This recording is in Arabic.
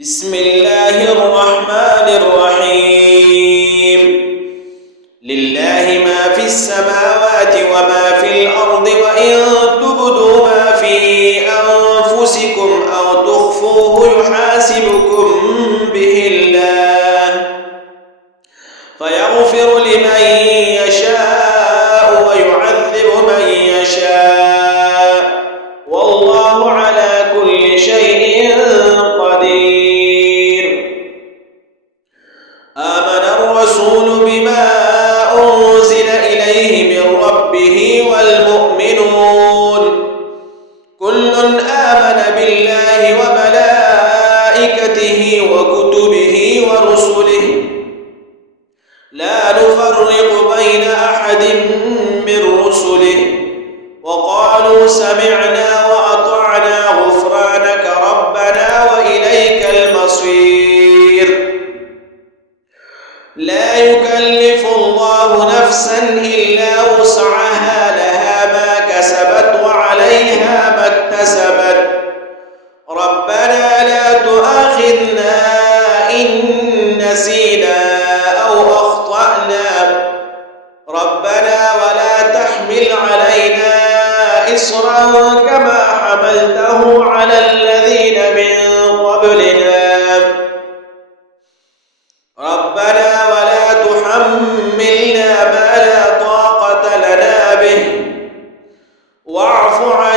بسم الله الرحمن الرحيم. لله ما في السماوات وما في الأرض، وإن تبدوا ما في أنفسكم أو تخفوه يحاسبكم به الله، فيغفر لمن يشاء ويعذب من يشاء، والله على كل شيء قدير. آمن الرسول بما أنزل إليه من ربه والمؤمنون كل آمن بالله وملائكته وكتبه ورسله لا نفرق بين أحد من رسله، وقالوا سمعنا وأطعنا غفرانك ربنا وإليك المصير. لا يكلف الله نفسا إلا وسعها، لها ما كسبت وعليها ما اكتسبت. ربنا لا تؤاخذنا إن نسينا أو أخطأنا، ربنا ولا تحمل علينا إصرا كما حملته على الذين من قبلنا، ربنا ولا تحملنا ما لا طاقة لنا به، واعف عنا